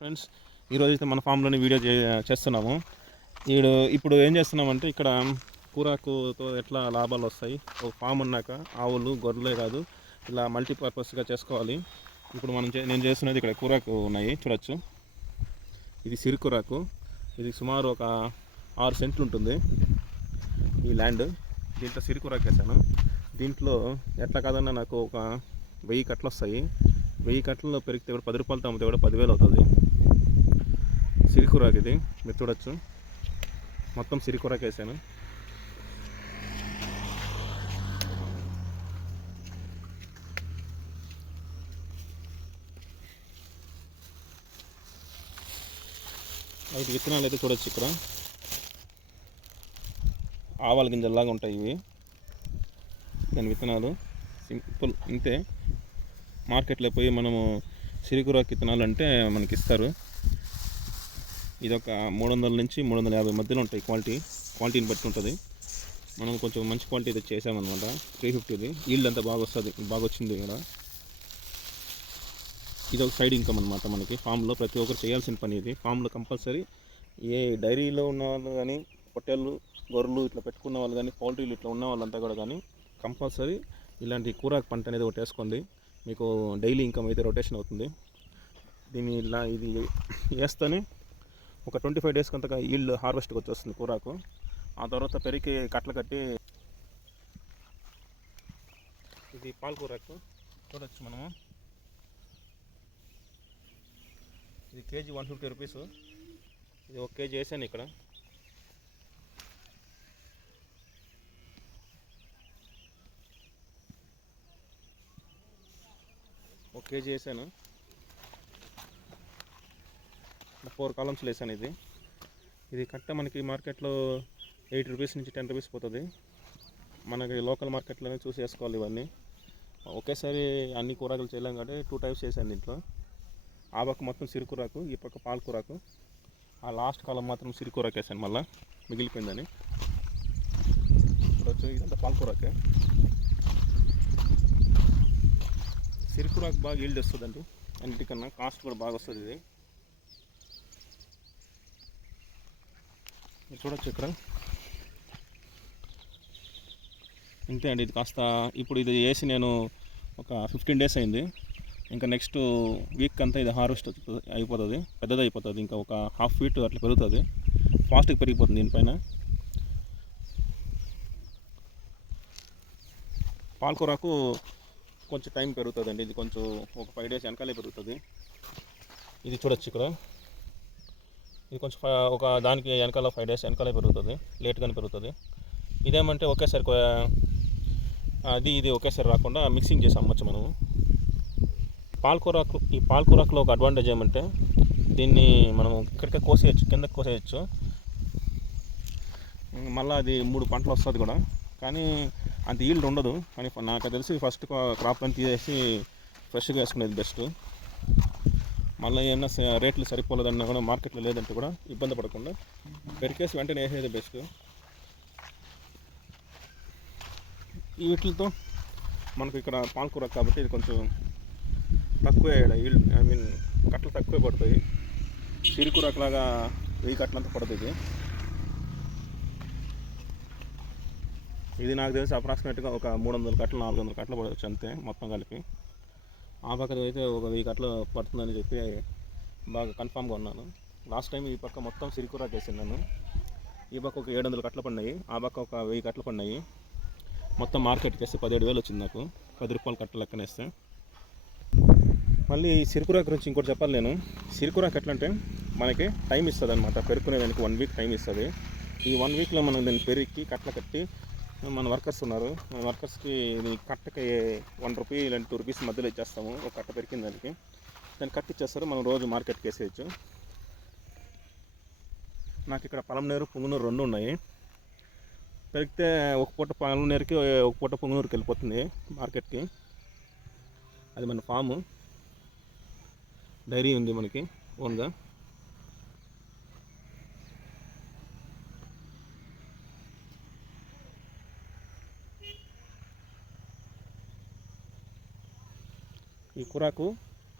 Friends, ఈరోజు అయితే మన ఫామ్లోనే వీడియో చేస్తున్నాము. ఇప్పుడు ఏం చేస్తున్నామంటే ఇక్కడ కూరాకుతో ఎట్లా లాభాలు వస్తాయి, ఒక ఫామ్ ఉన్నాక ఆవులు గొర్రెలే కాదు ఇలా మల్టీపర్పస్గా చేసుకోవాలి. ఇప్పుడు నేను చేస్తున్నది ఇక్కడ కూరాకు ఉన్నాయి చూడొచ్చు. ఇది సిరికూరాకు. ఇది సుమారు ఒక 6 సెంట్లు ఉంటుంది ఈ ల్యాండ్. దీంట్లో సిరికూరాకు వేసాను. దీంట్లో ఎట్లా కాదన్నా నాకు ఒక 1000 కట్టలు వస్తాయి. 1000 కట్టల్లో పెరిగితే కూడా 10 రూపాయలతో అమ్మితే కూడా 10,000 అవుతుంది. సిరికూరాకు ఇది మీరు చూడొచ్చు. మొత్తం సిరికూరాకు వేసాను. ఐదు విత్తనాలు అయితే చూడొచ్చు. ఇక్కడ ఆవాల గింజల్లాగా ఉంటాయి ఇవి. దాని విత్తనాలు సింపుల్ ఇంతే. మార్కెట్లో పోయి మనము సిరికూరాకు విత్తనాలు అంటే మనకి ఇస్తారు. ఇది ఒక 300 నుంచి 350 మధ్యలో ఉంటాయి. క్వాలిటీని బట్టి ఉంటుంది. మనం కొంచెం మంచి క్వాలిటీ అయితే చేసామన్నమాట. 350ది ఈల్డ్ అంతా బాగా వచ్చింది ఇక్కడ. ఇది ఒక సైడ్ ఇన్కమ్ అనమాట మనకి. ఫామ్లో ప్రతి ఒక్కరు చేయాల్సిన పని ఇది. ఫామ్లో కంపల్సరీ ఏ డైరీలో ఉన్న వాళ్ళు కానీ, పొట్టేళ్ళు గొర్రెలు ఇట్లా పెట్టుకున్న వాళ్ళు కానీ, పౌల్ట్రీలు ఇట్లా ఉన్న వాళ్ళంతా కూడా కానీ కంపల్సరీ ఇలాంటి కూరాకు పంట అనేది ఒకటి వేసుకోండి. మీకు డైలీ ఇన్కమ్ అయితే రొటేషన్ అవుతుంది. ఇది వేస్తేనే ఒక 25 డేస్కి అంతగా ఈల్డ్ హార్వెస్ట్కి వచ్చేస్తుంది కూరాకు. ఆ తర్వాత పెరిగి కట్టలు కట్టి ఇది పాలకూరాకు చూడొచ్చు మనము. ఇది కేజీ 150 రూపీస్. ఇది 1 కేజీ వేసాను ఇక్కడ. ఒక కేజీ వేసాను. 4 కాలమ్స్లో వేసాను. ఇది కట్ట మనకి మార్కెట్లో 8 రూపీస్ నుంచి 10 రూపీస్ పోతుంది. మనకి లోకల్ మార్కెట్లోనే చూసి వేసుకోవాలి ఇవన్నీ. ఒకేసారి అన్ని కూరాకులు చేయలేం కాబట్టి 2 టైప్స్ వేసాను దీంట్లో. ఆ పక్క మొత్తం సిరికూరాకు, ఈ పక్క పాలకూరాకు. ఆ లాస్ట్ కాలం మాత్రం సిరికూరాకు వేసాను, మళ్ళీ మిగిలిపోయిందని. ఇప్పుడు వచ్చి ఇదంతా పాలకూరాకే. సిరికూరాకు బాగా ఈల్డ్ వస్తుందండి అన్నిటికన్నా. కాస్ట్ కూడా బాగా వస్తుంది. ఇది మీరు చూడొచ్చు ఇక్కడ. ఇంతే అండి. ఇది కాస్త ఇప్పుడు ఇది వేసి నేను ఒక 15 డేస్ అయింది. ఇంకా నెక్స్ట్ వీక్ అంతా ఇది హార్వెస్ట్ అయిపోతుంది, పెద్దది అయిపోతుంది. ఇంకా ఒక 1/2 ఫీట్ అట్లా పెరుగుతుంది. ఫాస్ట్గా పెరిగిపోతుంది దీనిపైన. పాలకూరాకు కొంచెం టైం పెరుగుతుందండి. ఇది కొంచెం ఒక 5 డేస్ వెనకాలే పెరుగుతుంది. ఇది చూడొచ్చు ఇక్కడ. ఇది కొంచెం ఒక దానికి వెనకాల 5 డేస్ వెనకాలే పెరుగుతుంది, లేట్గానే పెరుగుతుంది. ఇదేమంటే ఒకేసారి ఇది ఒకేసారి రాకుండా మిక్సింగ్ చేసి అమ్మచ్చు మనము. ఈ పాలకూరాకులో ఒక అడ్వాంటేజ్ ఏమంటే దీన్ని మనం ఇక్కడికే కోసేయచ్చు, కిందకి కోసేయచ్చు. మళ్ళీ అది 3 పంటలు వస్తుంది కూడా, కానీ అంత ఈల్డ్ ఉండదు. కానీ నాకు తెలిసి ఫస్ట్ క్రాప్ అని తీసేసి ఫ్రెష్గా వేసుకునేది బెస్ట్. మళ్ళీ ఏమన్నా రేట్లు సరిపోలేదన్నా కూడా, మార్కెట్లో లేదంటే కూడా ఇబ్బంది పడకుండా పెరికేసి వెంటనే వేసేది బెస్ట్. ఈ వీటితో మనకు ఇక్కడ పాలకూర కాబట్టి ఇది కొంచెం తక్కువే ఈల్డ్, కట్టలు తక్కువే పడుతాయి. సిరికూరకులాగా 1000 కట్టలంతా పడుతుంది. ఇది నాకు తెలిసి అప్రాక్సిమేట్గా ఒక 300 కట్టలు 400 కట్టలు పడవచ్చు అంతే మొత్తం కలిపి. ఆ పక్కన అయితే ఒక 1000 కట్టలు పడుతుందని చెప్పి బాగా కన్ఫామ్గా ఉన్నాను. లాస్ట్ టైం ఈ పక్క మొత్తం సిరికూరాకు వేసినాను. ఈ పక్క ఒక 700 కట్టలు పడినాయి, ఆ పక్క ఒక 1000 కట్టలు పడినాయి. మొత్తం మార్కెట్కి వేస్తే 17,000 వచ్చింది నాకు, 10 రూపాయల కట్టలు లెక్కనేస్తే. మళ్ళీ సిరికూరాకు గురించి ఇంకోటి చెప్పాలి నేను. సిరికూరాకు ఎట్లా అంటే మనకి టైం ఇస్తుంది అనమాట. పెరుక్కునేదానికి 1 వీక్ టైం ఇస్తుంది. ఈ 1 వీక్లో మనం దాన్ని పెరిగి కట్టలు కట్టి, మన వర్కర్స్ ఉన్నారు, మన వర్కర్స్కి కట్టకి 1 రూపీ ఇలాంటి 2 రూపీస్ మధ్యలో ఇచ్చేస్తాము. ఒక కట్ట పెరికిన దాన్ని కట్టిచ్చేస్తారు. మనం రోజు మార్కెట్కి వేసేయచ్చు. నాకు ఇక్కడ పలంనేరు, పుంగనూరు 2 ఉన్నాయి. పెరిగితే ఒక పూట పలంనేరుకి, ఒక పూట పుంగనూరుకి వెళ్ళిపోతుంది మార్కెట్కి. అది మన ఫాము, డైరీ ఉంది మనకి ఓన్గా. ఈ కూరాకు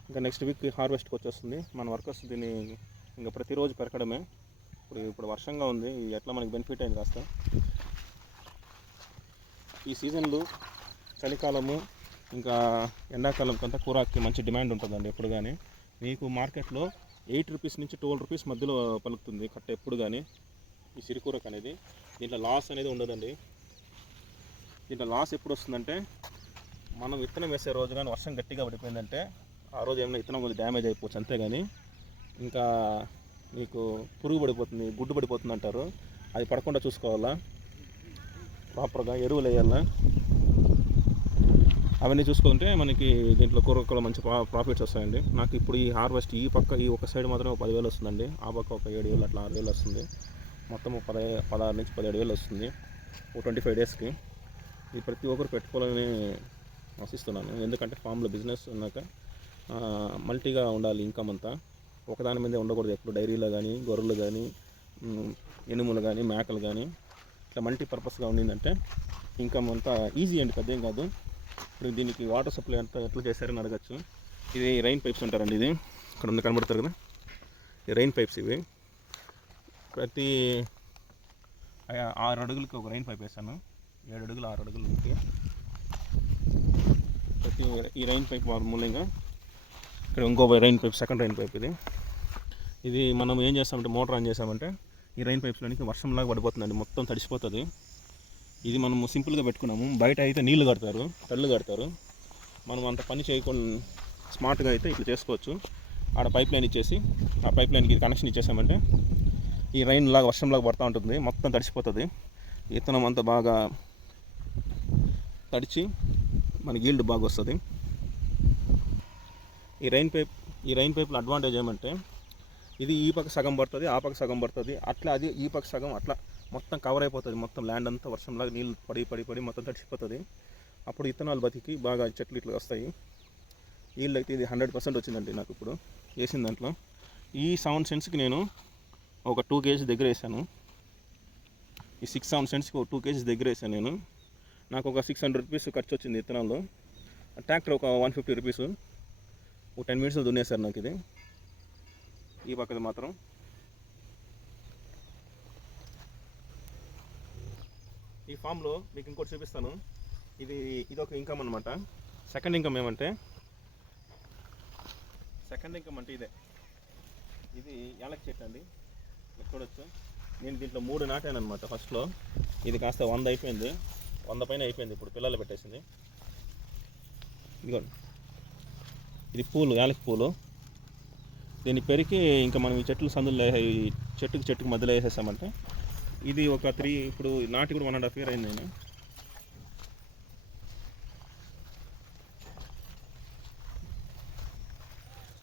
ఇంకా నెక్స్ట్ వీక్ హార్వెస్ట్కి వచ్చేస్తుంది. మన వర్కర్స్ దీన్ని ఇంకా ప్రతిరోజు పెరకడమే. ఇప్పుడు వర్షంగా ఉంది, ఎట్లా మనకి బెనిఫిట్ అయింది కాస్త. ఈ సీజన్లు చలికాలము ఇంకా ఎండాకాలం కంటే కూరాకి మంచి డిమాండ్ ఉంటుందండి ఎప్పుడు కానీ. మీకు మార్కెట్లో 8 రూపీస్ నుంచి 12 రూపీస్ మధ్యలో పలుకుతుంది కట్ట ఎప్పుడు కానీ ఈ సిరికూరకు అనేది. దీంట్లో లాస్ అనేది ఉండదండి. దీంట్లో లాస్ ఎప్పుడు వస్తుందంటే, మనం విత్తనం వేసే రోజు కానీ వర్షం గట్టిగా పడిపోయిందంటే ఆ రోజు ఏమైనా విత్తనం కొద్దిగా డ్యామేజ్ అయిపోవచ్చు అంతేగాని, ఇంకా మీకు పురుగు పడిపోతుంది, గుడ్డు పడిపోతుంది అంటారు. అది పడకుండా చూసుకోవాలా, ప్రాపర్గా ఎరువులు వేయాలా, అవన్నీ చూసుకుంటే మనకి దీంట్లో కూరగాయలు మంచి ప్రాఫిట్స్ వస్తాయండి. నాకు ఇప్పుడు ఈ హార్వెస్ట్ ఈ ఒక సైడ్ మాత్రం 10,000 వస్తుందండి, ఆ పక్క ఒక 7,000 అట్లా 6,000 వస్తుంది. మొత్తం 16 నుంచి 17,000 వస్తుంది ఓ 25 డేస్కి. ఇది ప్రతి ఒక్కరు పెట్టుకోవాలని ఆశిస్తున్నాను. ఎందుకంటే ఫామ్లో బిజినెస్ ఉన్నాక మల్టీగా ఉండాలి ఇన్కమ్ అంతా. ఒకదాని మీదే ఉండకూడదు ఎప్పుడు. డైరీలో కానీ, గొర్రెలు కానీ, ఎనుములు కానీ, మేకలు కానీ ఇట్లా మల్టీపర్పస్గా ఉండిందంటే ఇన్కమ్ అంతా ఈజీ అండి, పెద్దేం కాదు. ఇప్పుడు దీనికి వాటర్ సప్లై అంతా ఎట్లా చేశారని అడగచ్చు. ఇది రైన్ పైప్స్ అంటారండి. ఇది ఇక్కడ ఉంది కనబడతారు కదా, ఈ రైన్ పైప్స్. ఇవి ప్రతి 6 అడుగులకి ఒక రైన్ పైప్ వేసాను. 7 అడుగులు 6 అడుగులకి ప్రతి ఈ రైన్ పైప్ మూలంగా ఇక్కడ ఇంకో rain pipe, second rain pipe. ఇది మనం ఏం చేస్తామంటే మోటార్ ఆన్ చేసామంటే ఈ రైన్ పైప్స్లోనికి వర్షంలాగా పడిపోతుందండి, మొత్తం తడిసిపోతుంది. ఇది మనము సింపుల్గా పెట్టుకున్నాము. బయట అయితే నీళ్లు కడతారు, కళ్ళు కడతారు. మనం అంత పని చేయకుండా స్మార్ట్గా అయితే ఇట్లా చేసుకోవచ్చు. ఆడ పైప్ లైన్ ఇచ్చేసి ఆ పైప్ లైన్కి కనెక్షన్ ఇచ్చేసామంటే ఈ రైన్ లాగా వర్షంలాగా పడుతూ ఉంటుంది, మొత్తం తడిసిపోతుంది. విత్తనం అంతా బాగా తడిచి మనకి ఈల్డ్ బాగా వస్తుంది. ఈ రైన్ పైప్లో అడ్వాంటేజ్ ఏమంటే, ఇది ఈ పక్క సగం పడుతుంది, ఆ పక్క సగం పడుతుంది, అట్లా అది ఈ పక్క సగం అట్లా మొత్తం కవర్ అయిపోతుంది. మొత్తం ల్యాండ్ అంతా వర్షంలాగా నీళ్ళు పడి మొత్తం తడిసిపోతుంది. అప్పుడు విత్తనాలు బతికి బాగా చెట్లు ఇట్లా వస్తాయి. ఈల్డ్ అయితే ఇది 100% వచ్చిందండి నాకు ఇప్పుడు వేసిన దాంట్లో. ఈ 7 సెంట్స్కి నేను ఒక 2 kg దగ్గర వేసాను. ఈ 6-7 సెంట్స్కి ఒక 2 kg దగ్గర వేసాను నేను. నాకు ఒక 600 రూపీస్ ఖర్చు వచ్చింది విత్తనాల్లో. ట్రాక్టర్ ఒక 150 రూపీస్. ఒక 10 minutes దున్నేశారు నాకు ఇది. ఈ పక్కది మాత్రం ఈ ఫామ్లో మీకు ఇంకోటి చూపిస్తాను. ఇది ఒక ఇన్కమ్ అనమాట. సెకండ్ ఇన్కమ్ ఏమంటే, ఇదే. ఇది యాలక్ చెట్టు అండి, మీరు చూడొచ్చు. నేను దీంట్లో 3 నాటాను అనమాట ఫస్ట్లో. ఇది కాస్త 100 అయిపోయింది, 100 పైన అయిపోయింది. ఇప్పుడు పిల్లలు పెట్టేసింది. ఇదిగోండి, ఇది పూలు, యాలక్ పూలు. దీన్ని పెరికి ఇంకా మనం ఈ చెట్లు సందులో చెట్టుకి మధ్యలో వేసేసామంటే ఇది ఒక 3, ఇప్పుడు నాటి కూడా 1.5 year అయింది. నేను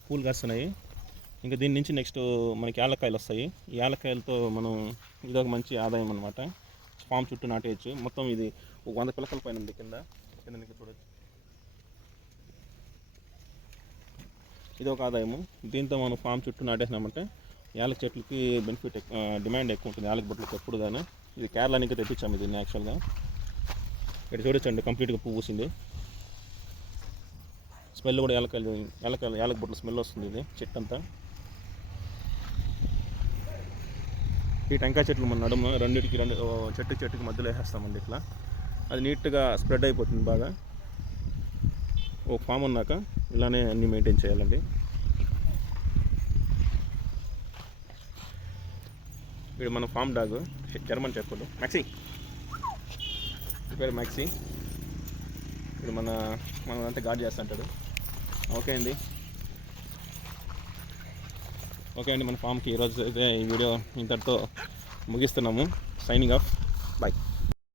పూలు కాస్తున్నాయి. ఇంకా దీని నుంచి నెక్స్ట్ మనకి యాలక్కాయలు వస్తాయి. ఈ యాలక్కాయలతో మనం ఇదొక మంచి ఆదాయం అనమాట. ఫామ్ చుట్టూ నాటేయచ్చు. మొత్తం ఇది 100 పిలకల పైన ఉంది కింద చూడొచ్చు. ఇది ఒక ఆదాయము. దీంతో మనం ఫామ్ చుట్టూ నాటేసినామంటే యాలక్ చెట్లకి బెనిఫిట్, డిమాండ్ ఎక్కువ ఉంటుంది యాలక్ బొట్లకి ఎప్పుడు కానీ. ఇది కేరళ నుంచి తెప్పించాము దీన్ని యాక్చువల్గా. ఇక్కడ చూడొచ్చండి, కంప్లీట్గా పువ్వు పూసింది. స్మెల్ కూడా యాలక్ బొట్ల స్మెల్ వస్తుంది. ఇది చెట్టు అంతా. ఈ టెంకాయ చెట్లు మన నడుమ చెట్టుకి మధ్యలో వేసేస్తామండి ఇట్లా. అది నీట్గా స్ప్రెడ్ అయిపోతుంది బాగా. ఒక ఫామ్ ఉన్నాక ఇలానే అన్నీ మెయింటైన్ చేయాలండి. వీడు మన ఫామ్ డాగ్, జర్మన్ చెప్పులు మ్యాక్సీ. పేరు మ్యాక్సీ. ఇప్పుడు మనంతా గార్డ్ చేస్తుంటాడు. ఓకే అండి, మన ఫామ్కి ఈరోజు అయితే ఈ వీడియో ఇంతటితో ముగిస్తున్నాము. Signing off, bye.